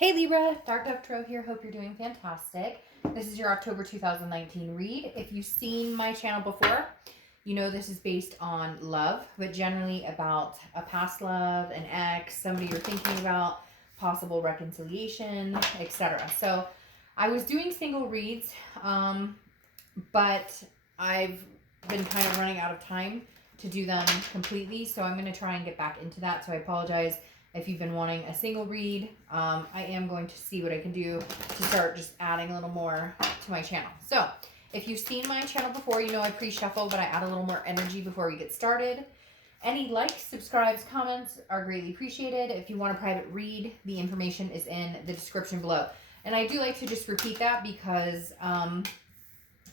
Hey Libra, Dark Dove Tarot here. Hope you're doing fantastic. This is your October 2019 read. If you've seen my channel before, you know this is based on love, but generally about a past love, an ex, somebody you're thinking about, possible reconciliation, etc. So I was doing single reads, but I've been kind of running out of time to do them completely, so I'm going to try and get back into that. So I apologize if you've been wanting a single read. I am going to see what I can do to start just adding a little more to my channel. So if you've seen my channel before, you know I pre-shuffle, but I add a little more energy before we get started. Any likes, subscribes, comments are greatly appreciated. If you want a private read, the information is in the description below. And I do like to just repeat that because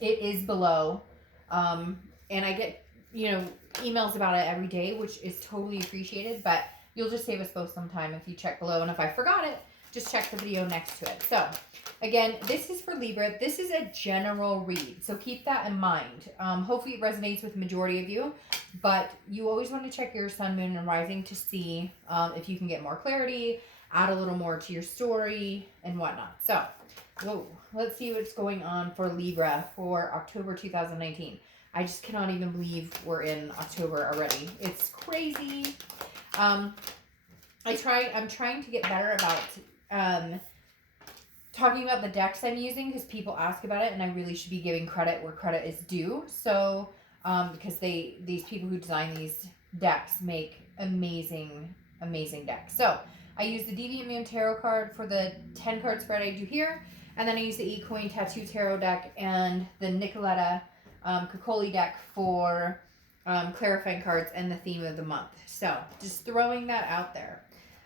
it is below. And I get, emails about it every day, which is totally appreciated, but you'll just save us both some time if you check below. And if I forgot it, just check the video next to it. So again, this is for Libra. This is a general read, so keep that in mind. Hopefully it resonates with the majority of you, but you always want to check your sun, moon, and rising to see if you can get more clarity, add a little more to your story, and whatnot. So, let's see what's going on for Libra for October 2019. I just cannot even believe we're in October already. It's crazy. I'm trying to get better about talking about the decks I'm using because people ask about it, and I really should be giving credit where credit is due. So, because these people who design these decks make amazing decks. So, I use the Deviant Moon Tarot card for the 10 card spread I do here, and then I use the E-Coin Tattoo Tarot deck and the Nicoletta Coccoli deck for clarifying cards and the theme of the month. So just throwing that out there.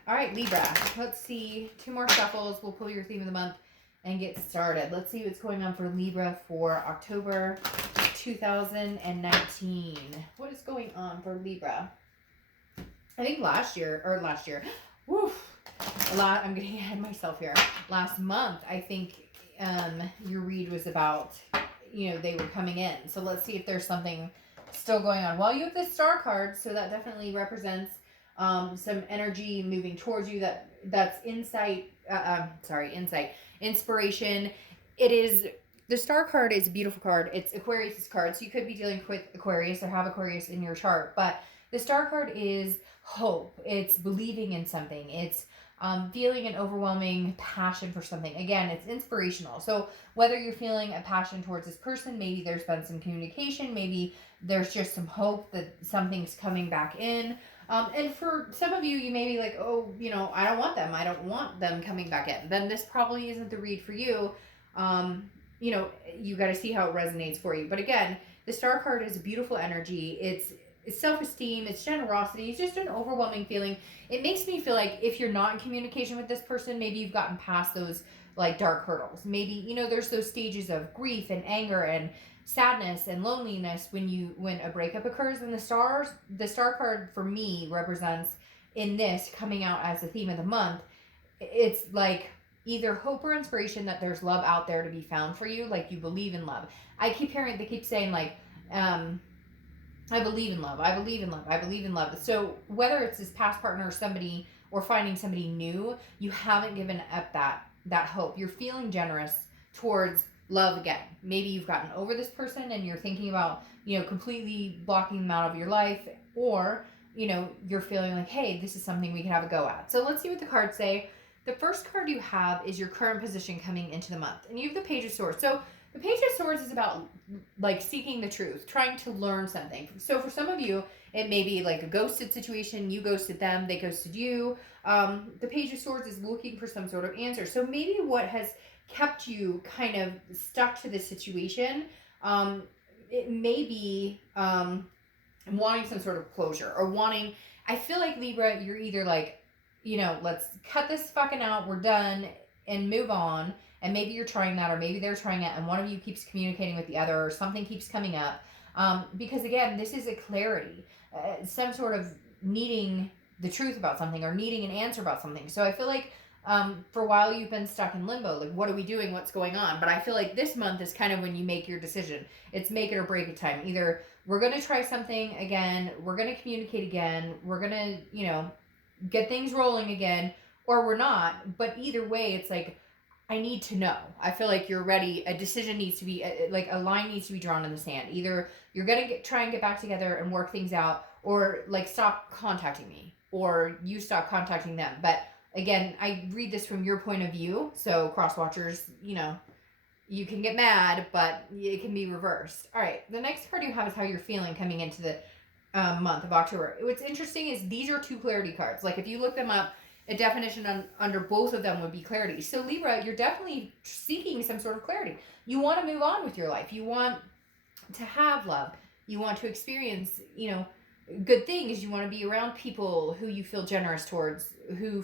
All right, Libra, let's see. 2 more shuffles. We'll pull your theme of the month and get started. Let's see what's going on for Libra for October 2019. What is going on for Libra? I think last year, I'm getting ahead of myself here. Last month, I think your read was about, they were coming in. So let's see if there's something still going on. Well, you have the Star card, so that definitely represents some energy moving towards you. That's insight, inspiration. It is, the Star card is a beautiful card. It's Aquarius's card, so you could be dealing with Aquarius or have Aquarius in your chart, but the Star card is hope. It's believing in something. It's feeling an overwhelming passion for something. Again, it's inspirational. So whether you're feeling a passion towards this person, maybe there's been some communication, maybe there's just some hope that something's coming back in. And for some of you, you may be like, oh, I don't want them. I don't want them coming back in. Then this probably isn't the read for you. You got to see how it resonates for you. But again, the Star card is a beautiful energy. It's self-esteem, it's generosity, it's just an overwhelming feeling. It makes me feel like if you're not in communication with this person, maybe you've gotten past those like dark hurdles. Maybe, there's those stages of grief and anger and sadness and loneliness when a breakup occurs. And the Star card for me represents, in this coming out as the theme of the month, it's like either hope or inspiration that there's love out there to be found for you, like you believe in love. They keep saying like, I believe in love. I believe in love. I believe in love. So whether it's this past partner or somebody, or finding somebody new, you haven't given up that hope. You're feeling generous towards love again. Maybe you've gotten over this person and you're thinking about, completely blocking them out of your life, or, you're feeling like, hey, this is something we can have a go at. So let's see what the cards say. The first card you have is your current position coming into the month, and you have the Page of Swords. So the Page of Swords is about like seeking the truth, trying to learn something. So for some of you, it may be like a ghosted situation. You ghosted them, they ghosted you. The Page of Swords is looking for some sort of answer. So maybe what has kept you kind of stuck to this situation, it may be wanting some sort of closure, or I feel like Libra, you're either like, let's cut this fucking out, we're done, and move on. And maybe you're trying that, or maybe they're trying it, and one of you keeps communicating with the other, or something keeps coming up. Because again, this is a clarity, some sort of needing the truth about something, or needing an answer about something. So I feel like for a while you've been stuck in limbo, like what are we doing, what's going on? But I feel like this month is kind of when you make your decision. It's make it or break it time. Either we're going to try something again, we're going to communicate again, we're going to, get things rolling again, or we're not. But either way, it's like, I need to know. I feel like you're ready. A decision needs to be, like a line needs to be drawn in the sand. Either you're going to try and get back together and work things out, or like stop contacting me, or you stop contacting them. But again, I read this from your point of view. So cross watchers, you can get mad, but it can be reversed. All right. The next card you have is how you're feeling coming into the month of October. What's interesting is these are 2 clarity cards. Like if you look them up, a definition under both of them would be clarity. So Libra, you're definitely seeking some sort of clarity. You want to move on with your life. You want to have love. You want to experience, good things. You want to be around people who you feel generous towards, who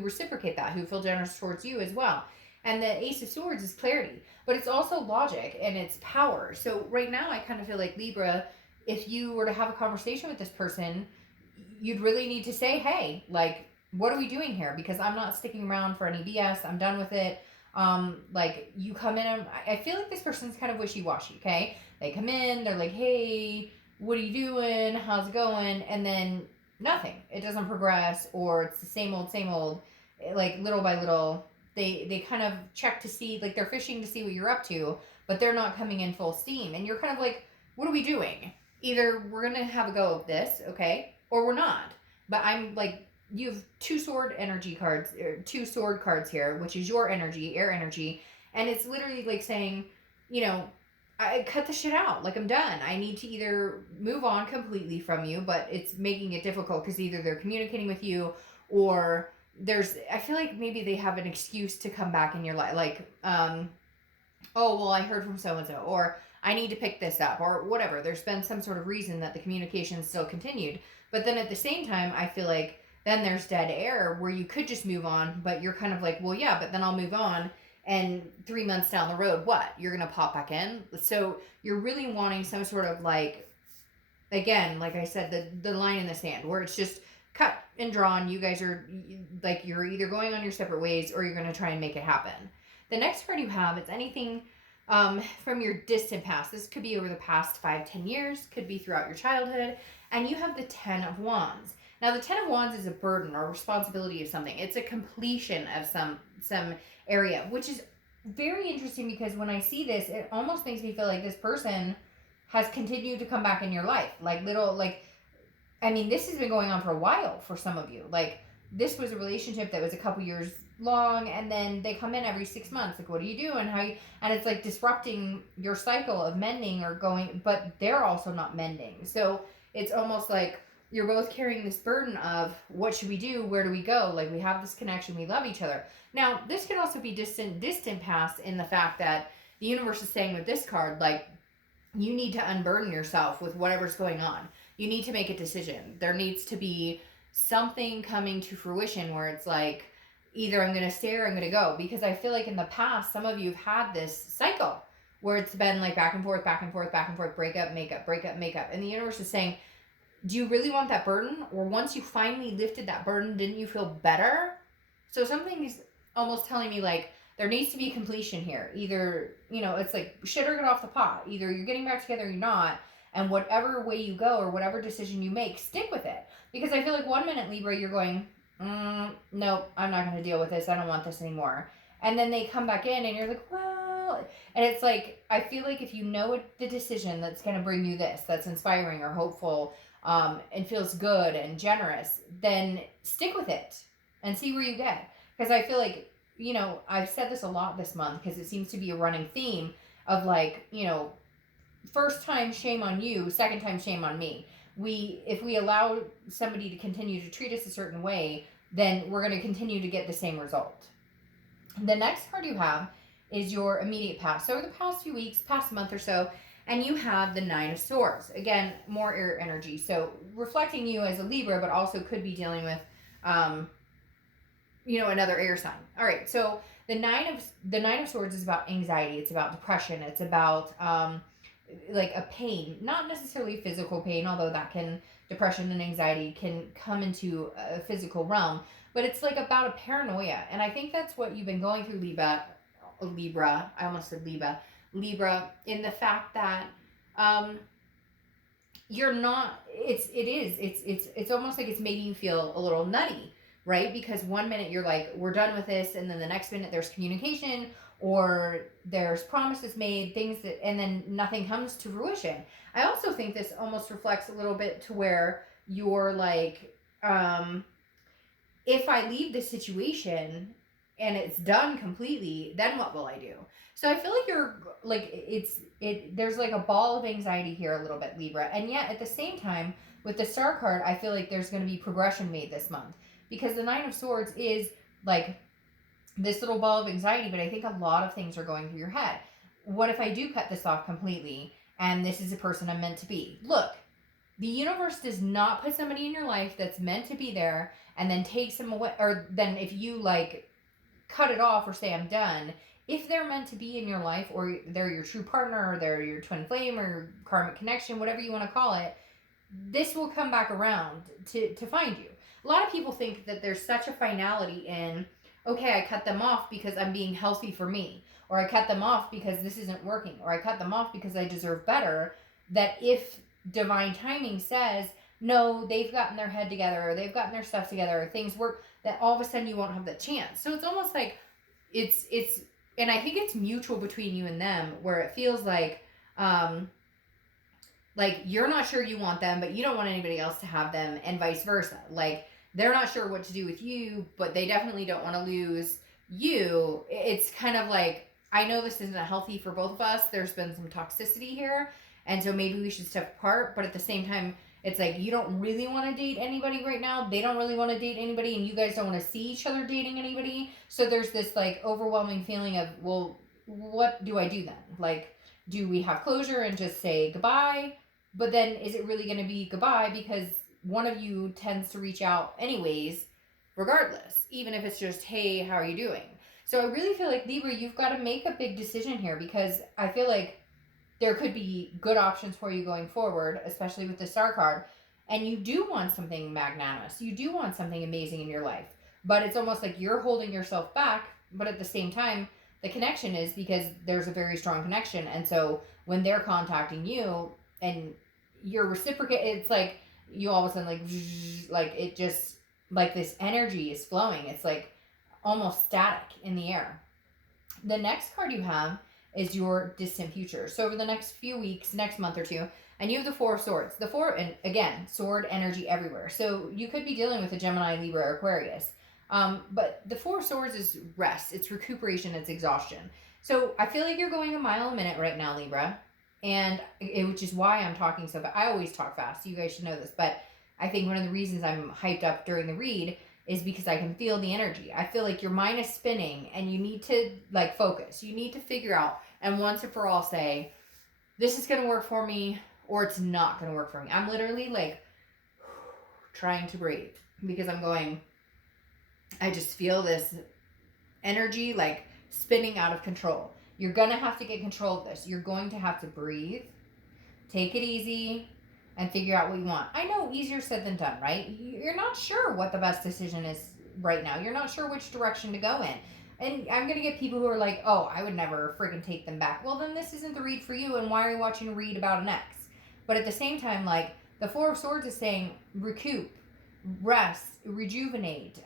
reciprocate that, who feel generous towards you as well. And the Ace of Swords is clarity, but it's also logic and it's power. So right now I kind of feel like Libra, if you were to have a conversation with this person, you'd really need to say, hey, like, what are we doing here? Because I'm not sticking around for any BS. I'm done with it. Like you come in, I feel like this person's kind of wishy-washy. Okay. They come in, they're like, hey, what are you doing? How's it going? And then nothing. It doesn't progress, or it's the same old, like little by little. They kind of check to see, like they're fishing to see what you're up to, but they're not coming in full steam. And you're kind of like, what are we doing? Either we're going to have a go of this, okay, or we're not. But I'm like, you have 2 sword energy cards, or 2 sword cards here, which is your energy, air energy. And it's literally like saying, I cut the shit out. Like I'm done. I need to either move on completely from you, but it's making it difficult because either they're communicating with you, or I feel like maybe they have an excuse to come back in your life. Like, oh, well, I heard from so-and-so, or I need to pick this up, or whatever. There's been some sort of reason that the communication still continued. But then at the same time, I feel like then there's dead air where you could just move on, but you're kind of like, well, yeah, but then I'll move on. And 3 months down the road, what? You're going to pop back in? So you're really wanting some sort of like, again, like I said, the line in the sand where it's just cut and drawn. You guys are like, you're either going on your separate ways or you're going to try and make it happen. The next card you have, it's anything from your distant past. This could be over the past 5-10 years, could be throughout your childhood. And you have the 10 of Wands. Now, the 10 of Wands is a burden or responsibility of something. It's a completion of some area, which is very interesting because when I see this, it almost makes me feel like this person has continued to come back in your life. This has been going on for a while for some of you. Like, this was a relationship that was a couple years long, and then they come in every 6 months. Like, what do you do? And it's like disrupting your cycle of mending or going, but they're also not mending. So it's almost like you're both carrying this burden of what should we do? Where do we go? Like, we have this connection. We love each other. Now, this can also be distant past in the fact that the universe is saying with this card, like, you need to unburden yourself with whatever's going on. You need to make a decision. There needs to be something coming to fruition where it's like, either I'm going to stay or I'm going to go. Because I feel like in the past, some of you have had this cycle where it's been like back and forth, breakup, makeup, breakup, makeup. And the universe is saying, do you really want that burden? Or once you finally lifted that burden, didn't you feel better? So something is almost telling me like there needs to be completion here. Either, it's like shit or get off the pot. Either you're getting back together or you're not. And whatever way you go or whatever decision you make, stick with it. Because I feel like 1 minute, Libra, you're going, nope, I'm not going to deal with this. I don't want this anymore. And then they come back in and you're like, well, and it's like, I feel like if you know the decision that's going to bring you this, that's inspiring or hopeful, and feels good and generous, then stick with it and see where you get. Because I feel like, I've said this a lot this month because it seems to be a running theme of like, first time shame on you, second time shame on me. If we allow somebody to continue to treat us a certain way, then we're going to continue to get the same result. The next card you have is your immediate past. So over the past few weeks, past month or so, and you have the 9 of Swords. Again, more air energy. So reflecting you as a Libra, but also could be dealing with, another air sign. All right. So the 9 of Swords is about anxiety. It's about depression. It's about, like a pain, not necessarily physical pain, although depression and anxiety can come into a physical realm, but it's like about a paranoia. And I think that's what you've been going through, Libra. I almost said Libra, in the fact that you're not, it's almost like it's making you feel a little nutty right? Because one minute you're like, we're done with this, and then the next minute there's communication or there's promises made, things that, and then nothing comes to fruition. I also think this almost reflects a little bit to where you're like, if I leave this situation and it's done completely, then what will I do? So I feel like you're like, there's like a ball of anxiety here a little bit, Libra. And yet at the same time, with the Star card, I feel like there's going to be progression made this month, because the Nine of Swords is like this little ball of anxiety, but I think a lot of things are going through your head. What if I do cut this off completely and this is a person I'm meant to be? Look, the universe does not put somebody in your life that's meant to be there and then takes them away, or then if you like cut it off or say I'm done, if they're meant to be in your life, or they're your true partner, or they're your twin flame or karmic connection, whatever you want to call it, this will come back around to find you. A lot of people think that there's such a finality in, okay, I cut them off because I'm being healthy for me, or I cut them off because this isn't working, or I cut them off because I deserve better, that if divine timing says, no, they've gotten their head together, or they've gotten their stuff together, or things work, that all of a sudden you won't have the chance. So it's almost like it's and I think it's mutual between you and them, where it feels like you're not sure you want them, but you don't want anybody else to have them, and vice versa. Like, they're not sure what to do with you, but they definitely don't want to lose you. It's kind of like, I know this isn't healthy for both of us. There's been some toxicity here, and so maybe we should step apart. But at the same time, it's like, you don't really want to date anybody right now. They don't really want to date anybody, and you guys don't want to see each other dating anybody. So there's this like overwhelming feeling of, well, what do I do then? Like, do we have closure and just say goodbye? But then is it really going to be goodbye? Because one of you tends to reach out anyways, regardless, even if it's just, hey, how are you doing? So I really feel like, Libra, you've got to make a big decision here, because I feel like there could be good options for you going forward, especially with the Star card. And you do want something magnanimous. You do want something amazing in your life. But it's almost like you're holding yourself back. But at the same time, the connection is because there's a very strong connection. And so when they're contacting you and you're reciprocate, it's like you all of a sudden like it just, like this energy is flowing. It's like almost static in the air. The next card you have is your distant future. So over the next few weeks, next month or two, and you have the Four of Swords. The Four, and again, sword energy everywhere. So you could be dealing with a Gemini, Libra, or Aquarius. But the Four of Swords is rest, it's recuperation, it's exhaustion. So I feel like you're going a mile a minute right now, Libra. And which is why I'm talking so fast. I always talk fast. You guys should know this. But I think one of the reasons I'm hyped up during the read is because I can feel the energy. I feel like your mind is spinning and you need to like focus. You need to figure out and once and for all say, this is going to work for me or it's not going to work for me. I'm literally like trying to breathe because I'm going, I just feel this energy like spinning out of control. You're going to have to get control of this. You're going to have to breathe, take it easy, and figure out what you want. I know easier said than done, right? You're not sure what the best decision is right now. You're not sure which direction to go in. And I'm going to get people who are like, oh, I would never freaking take them back. Well, then this isn't the read for you, and why are you watching a read about an ex? But at the same time, like, the Four of Swords is saying recoup, rest, rejuvenate.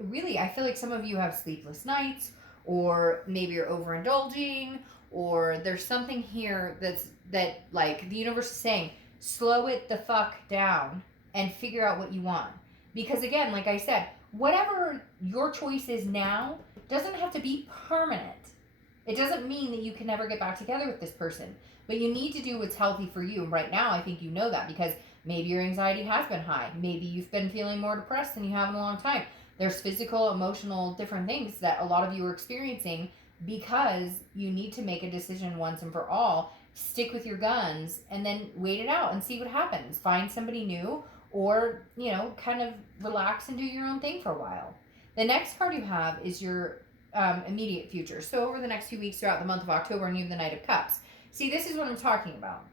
Really, I feel like some of you have sleepless nights, or maybe you're overindulging, or there's something here that like the universe is saying, slow it the fuck down and figure out what you want. Because again, like I said, whatever your choice is now doesn't have to be permanent. It doesn't mean that you can never get back together with this person, but you need to do what's healthy for you. And right now, I think you know that because maybe your anxiety has been high. Maybe you've been feeling more depressed than you have in a long time. There's physical, emotional, different things that a lot of you are experiencing because you need to make a decision once and for all. Stick with your guns and then wait it out and see what happens. Find somebody new or, kind of relax and do your own thing for a while. The next card you have is your immediate future. So over the next few weeks throughout the month of October, and you have the Knight of Cups. See, this is what I'm talking about.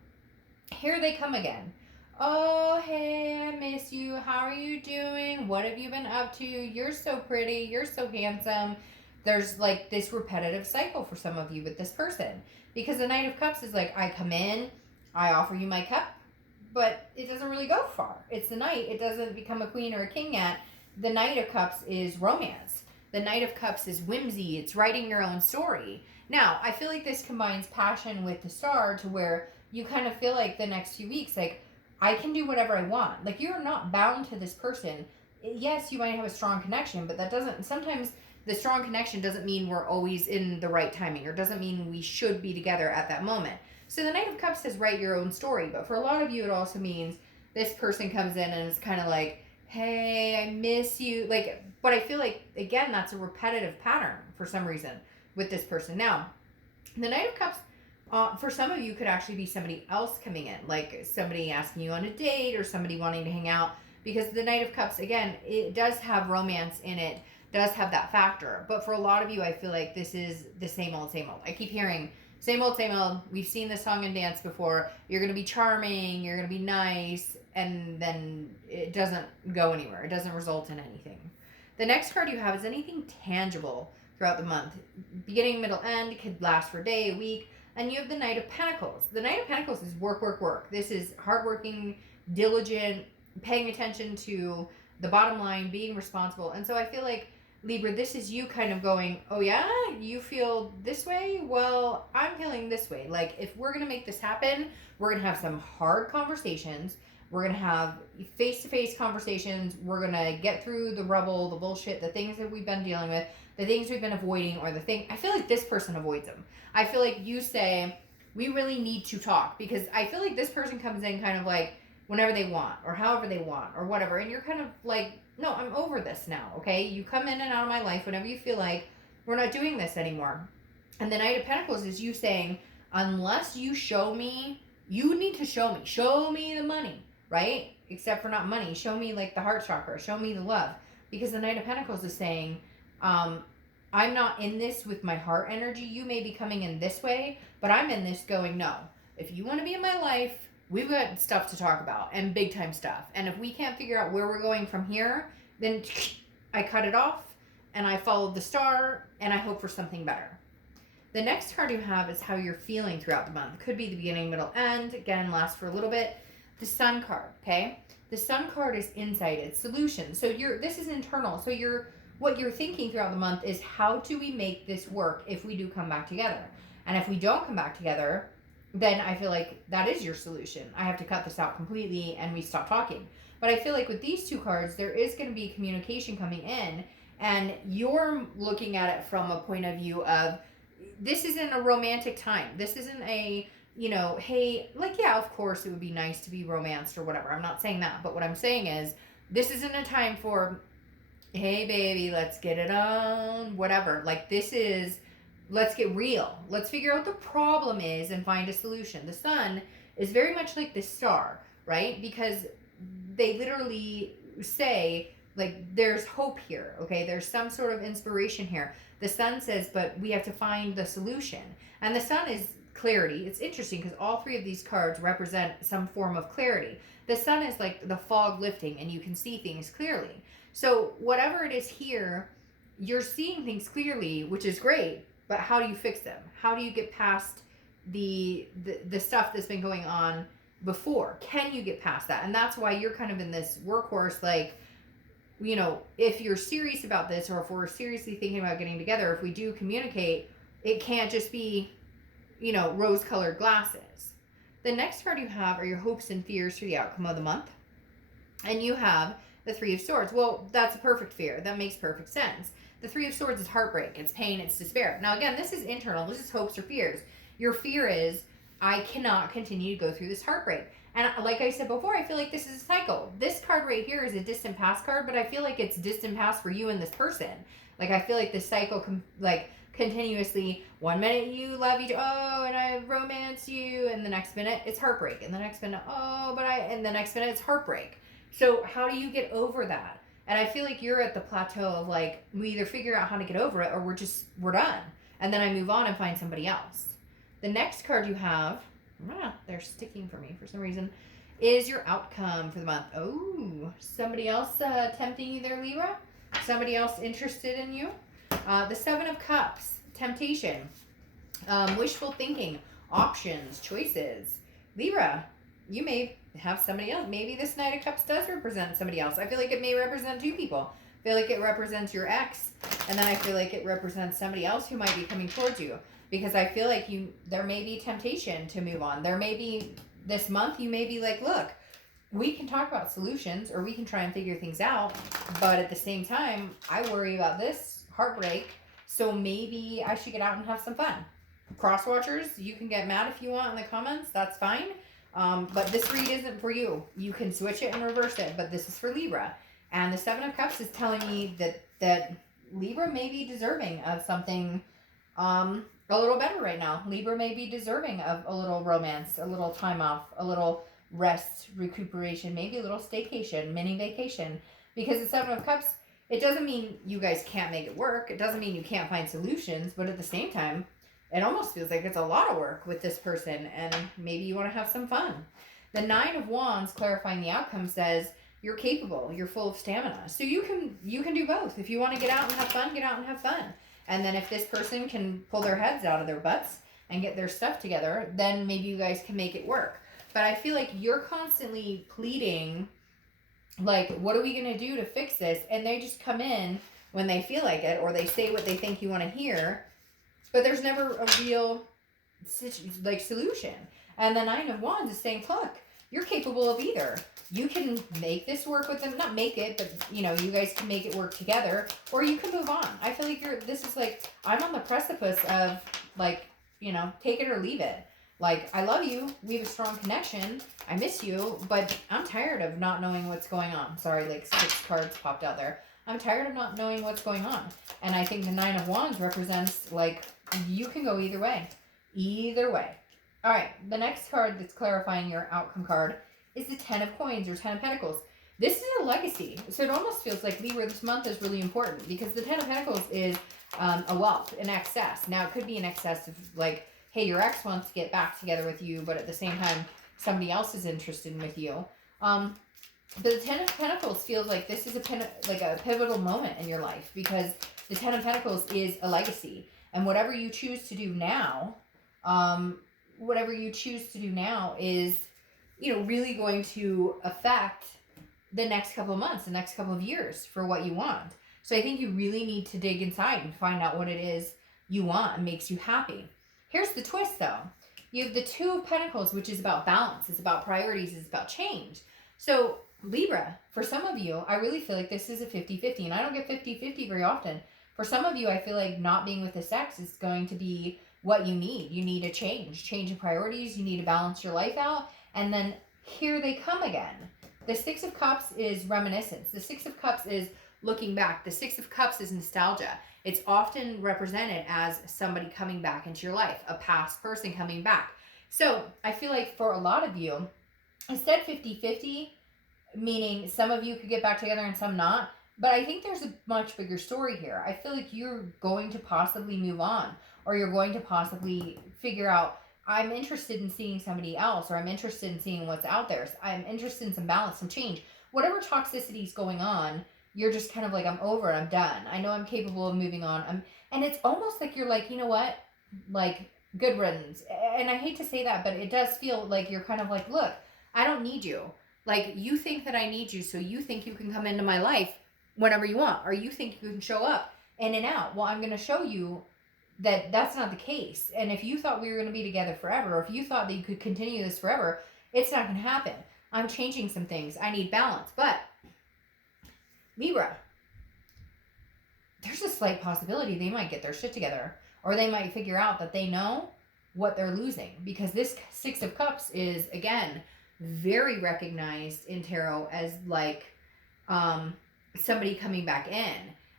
Here they come again. Oh, hey, I miss you. How are you doing? What have you been up to? You're so pretty. You're so handsome. There's like this repetitive cycle for some of you with this person. Because the Knight of Cups is like, I come in, I offer you my cup, but it doesn't really go far. It's the knight. It doesn't become a queen or a king yet. the Knight of Cups is romance. The Knight of Cups is whimsy. It's writing your own story. Now, I feel like this combines passion with the Star to where you kind of feel like the next few weeks, like, I can do whatever I want. Like, you're not bound to this person. Yes, you might have a strong connection, but that doesn't, sometimes the strong connection doesn't mean we're always in the right timing, or doesn't mean we should be together at that moment. So the Knight of Cups says write your own story, but for a lot of you, it also means this person comes in and is kind of like, hey, I miss you. Like, but I feel like, again, that's a repetitive pattern for some reason with this person. Now, the Knight of Cups, for some of you, could actually be somebody else coming in, like somebody asking you on a date or somebody wanting to hang out, because the Knight of Cups, again, it does have romance in it, does have that factor. But for a lot of you, I feel like this is the same old, same old. I keep hearing same old, same old. We've seen this song and dance before. You're going to be charming. You're going to be nice. And then it doesn't go anywhere. It doesn't result in anything. The next card you have is anything tangible throughout the month. Beginning, middle, end. Could last for a day, a week. And you have the Knight of Pentacles. The Knight of Pentacles is work, work, work. This is hardworking, diligent, paying attention to the bottom line, being responsible. And so I feel like, Libra, this is you kind of going, oh yeah, you feel this way? Well, I'm feeling this way. Like, if we're going to make this happen, we're going to have some hard conversations. We're going to have face-to-face conversations. We're going to get through the rubble, the bullshit, the things that we've been dealing with, the things we've been avoiding, or the thing. I feel like this person avoids them. I feel like you say, we really need to talk, because I feel like this person comes in kind of like whenever they want, or however they want, or whatever. And you're kind of like, no, I'm over this now, okay? You come in and out of my life whenever you feel like we're not doing this anymore. And the Knight of Pentacles is you saying, unless you show me, you need to show me. Show me the money, right? Except for not money. Show me like the heart chakra. Show me the love. Because the Knight of Pentacles is saying, I'm not in this with my heart energy. You may be coming in this way, but I'm in this going, no. If you want to be in my life, we've got stuff to talk about, and big time stuff. And if we can't figure out where we're going from here, then I cut it off and I followed the star and I hope for something better. The next card you have is how you're feeling throughout the month. Could be the beginning, middle, end. Again, last for a little bit. The Sun card, okay? The Sun card is insight, it's solution. So this is internal. So what you're thinking throughout the month is, how do we make this work if we do come back together? And if we don't come back together, then I feel like that is your solution. I have to cut this out completely and we stop talking. But I feel like with these two cards, there is going to be communication coming in, and you're looking at it from a point of view of, this isn't a romantic time. This isn't a, hey, like, yeah, of course it would be nice to be romanced or whatever. I'm not saying that. But what I'm saying is, this isn't a time for, hey, baby, let's get it on, whatever. Like, this is, let's get real. Let's figure out what the problem is and find a solution. The Sun is very much like the star, right? Because they literally say, like, there's hope here, okay? There's some sort of inspiration here. The Sun says, but we have to find the solution. And the Sun is clarity. It's interesting because all three of these cards represent some form of clarity. The Sun is like the fog lifting and you can see things clearly. So whatever it is here, you're seeing things clearly, which is great. But how do you fix them? How do you get past the stuff that's been going on before? Can you get past that? And that's why you're kind of in this workhorse, like, if you're serious about this, or if we're seriously thinking about getting together, if we do communicate, it can't just be, rose-colored glasses. The next card you have are your hopes and fears for the outcome of the month. And you have the Three of Swords. Well, that's a perfect fear. That makes perfect sense. The Three of Swords is heartbreak, it's pain, it's despair. Now, again, this is internal. This is hopes or fears. Your fear is, I cannot continue to go through this heartbreak. And like I said before, I feel like this is a cycle. This card right here is a distant past card, but I feel like it's distant past for you and this person. Like, I feel like this cycle, continuously, 1 minute you love each, oh, and I romance you, and the next minute it's heartbreak, and the next minute, and the next minute it's heartbreak. So how do you get over that? And I feel like you're at the plateau of, like, we either figure out how to get over it, or we're done. And then I move on and find somebody else. The next card you have, they're sticking for me for some reason, is your outcome for the month. Oh, somebody else tempting you there, Libra? Somebody else interested in you? The Seven of Cups, temptation, wishful thinking, options, choices. Libra, you may have somebody else. Maybe this Knight of Cups does represent somebody else. I feel like it may represent two people. feel like it represents your ex, and then I feel like it represents somebody else who might be coming towards you, because I feel like there may be temptation to move on. There may be, this month, you may be like, look, we can talk about solutions, or we can try and figure things out, but at the same time, I worry about this heartbreak, so maybe I should get out and have some fun. Cross watchers, you can get mad if you want in the comments, that's fine. But this read isn't for you. You can switch it and reverse it, but this is for Libra. And the Seven of Cups is telling me that Libra may be deserving of something a little better right now. Libra may be deserving of a little romance, a little time off, a little rest, recuperation, maybe a little staycation, mini vacation. Because the Seven of Cups, it doesn't mean you guys can't make it work. It doesn't mean you can't find solutions, but at the same time, it almost feels like it's a lot of work with this person, and maybe you want to have some fun. The Nine of Wands, clarifying the outcome, says you're capable, you're full of stamina. So you can do both. If you want to get out and have fun, get out and have fun. And then if this person can pull their heads out of their butts and get their stuff together, then maybe you guys can make it work. But I feel like you're constantly pleading, like, what are we going to do to fix this? And they just come in when they feel like it, or they say what they think you want to hear. But there's never a real solution. And the Nine of Wands is saying, look, you're capable of either. You can make this work with them. Not make it, but, you guys can make it work together. Or you can move on. I feel like this is like, I'm on the precipice of, like, take it or leave it. Like, I love you. We have a strong connection. I miss you. But I'm tired of not knowing what's going on. Sorry, like 6 cards popped out there. I'm tired of not knowing what's going on. And I think the Nine of Wands represents, like, you can go either way. Either way. All right, the next card that's clarifying your outcome card is the Ten of Coins, or Ten of Pentacles. This is a legacy. So it almost feels like Libra this month is really important, because the Ten of Pentacles is a wealth, an excess. Now, it could be an excess of, like, hey, your ex wants to get back together with you, but at the same time, somebody else is interested with you. But the Ten of Pentacles feels like this is a pivotal moment in your life, because the Ten of Pentacles is a legacy. And whatever you choose to do now, is, really going to affect the next couple of months, the next couple of years for what you want. So I think you really need to dig inside and find out what it is you want and makes you happy. Here's the twist, though. You have the Two of Pentacles, which is about balance. It's about priorities. It's about change. So Libra, for some of you, I really feel like this is a 50-50, and I don't get 50-50 very often. For some of you, I feel like not being with this ex is going to be what you need. You need a change of priorities. You need to balance your life out. And then here they come again. The Six of Cups is reminiscence. The Six of Cups is looking back. The Six of Cups is nostalgia. It's often represented as somebody coming back into your life, a past person coming back. So I feel like for a lot of you, instead 50-50, meaning some of you could get back together and some not, but I think there's a much bigger story here. I feel like you're going to possibly move on, or you're going to possibly figure out, I'm interested in seeing somebody else, or I'm interested in seeing what's out there. So I'm interested in some balance, some change. Whatever toxicity is going on, you're just kind of like, I'm over it, I'm done. I know I'm capable of moving on. And it's almost like you're like, you know what? Like, good riddance. And I hate to say that, but it does feel like you're kind of like, look, I don't need you. Like, you think that I need you, so you think you can come into my life whenever you want, or you think you can show up in and out. Well, I'm going to show you that that's not the case. And if you thought we were going to be together forever, or if you thought that you could continue this forever, it's not going to happen. I'm changing some things. I need balance. But Libra, there's a slight possibility they might get their shit together, or they might figure out that they know what they're losing, because this Six of Cups is, again, very recognized in tarot as like somebody coming back in,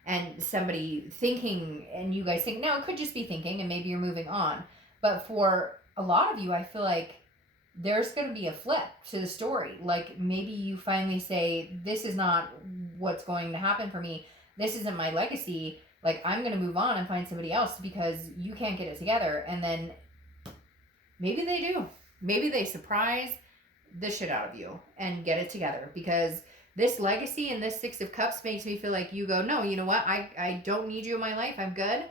and somebody thinking, and you guys think, no, it could just be thinking, and maybe you're moving on. But for a lot of you, I feel like there's going to be a flip to the story. Like, maybe you finally say, this is not what's going to happen for me. This isn't my legacy. Like, I'm going to move on and find somebody else because you can't get it together. And then maybe they do. Maybe they surprise the shit out of you and get it together, because this legacy and this Six of Cups makes me feel like you go, no, you know what? I don't need you in my life. I'm good.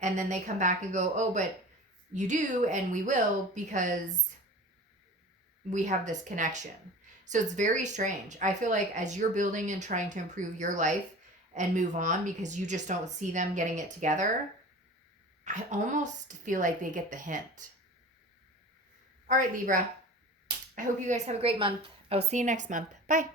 And then they come back and go, oh, but you do, and we will, because we have this connection. So it's very strange. I feel like as you're building and trying to improve your life and move on because you just don't see them getting it together, I almost feel like they get the hint. All right, Libra. I hope you guys have a great month. I'll see you next month. Bye.